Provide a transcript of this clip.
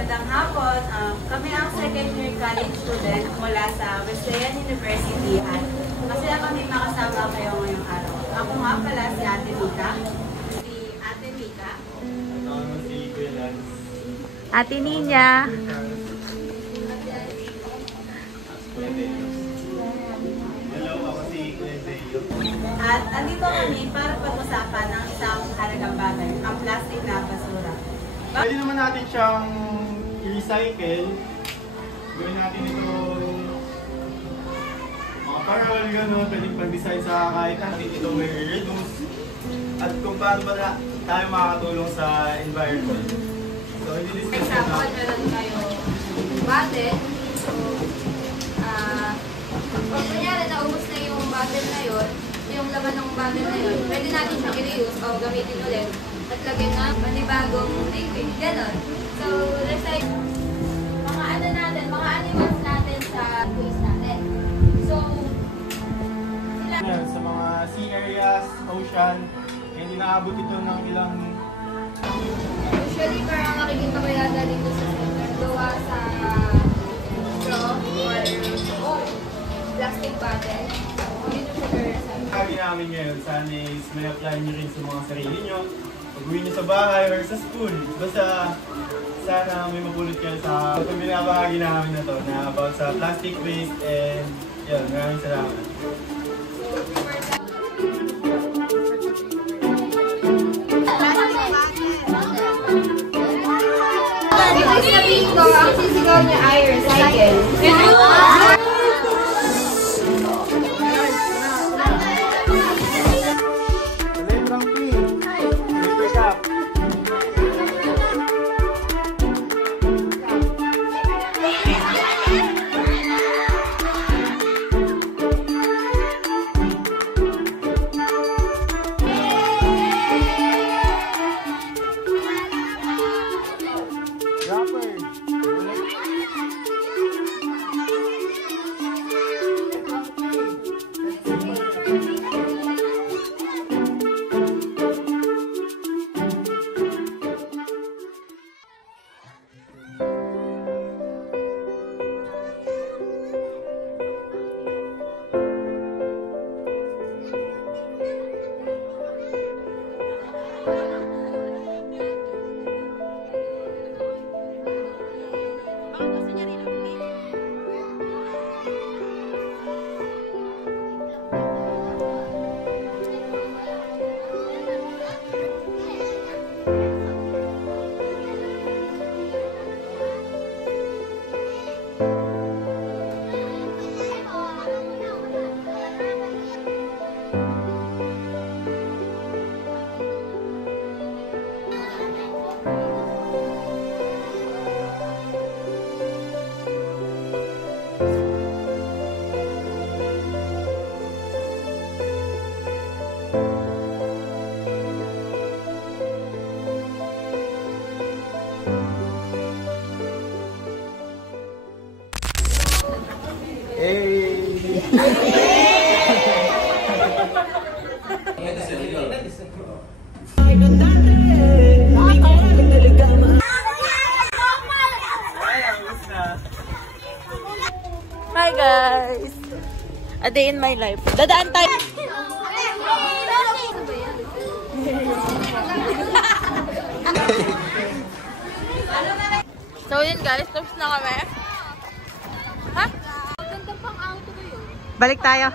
Magandang hapon. Kami ang second year college student mula sa Wesleyan University at masaya kami makasama kayo ngayong araw. Ako nga pala si Ate Mika. Si Ate Mika. Si Kuya Lance. Ate Ninya. Hello, ako si Kuya Zeyo. At andito kami para pag-usapan ng isang halagang bagay, ang plastic na basura. Pwede naman natin siyang i-recycle. Gawin natin ito mga parang gano'n, pwedeng pag-design sa kahit natin ito may reduce at kung paano ba tayo makakatulong sa environment. So, i-discuss For example, meron kayo bottle. So, pag kunyari naubos na yung bottle na yun, yung laman ng bottle na yun, pwede natin siyang i-reuse o gamitin ulit at lagyan ng panibagong liquid. Ganon. So, recycle. Mga ano natin, mga animals natin sa waste natin. So, sila... Yan, sa mga sea areas, ocean, hindi naabot ito ng ilang... Usually, parang nakikita ko yata dito sa center, gawa sa straw or plastic bottle. Dito siya recycle. Kagi namin ngayon, sana is may apply nyo rin sa mga sarili nyo. Pag-uwi nyo sa bahay or sa school. Basta sana may mapulot kayo sa itong binabahagi namin na to na about sa plastic waste and yun, maraming salamat. Ito sabihin ko, ang sisigaw niya ay recycle. Hi guys! A day in my life. Dadaan tayo! So yun guys, tapos na kami. Ha? Balik tayo.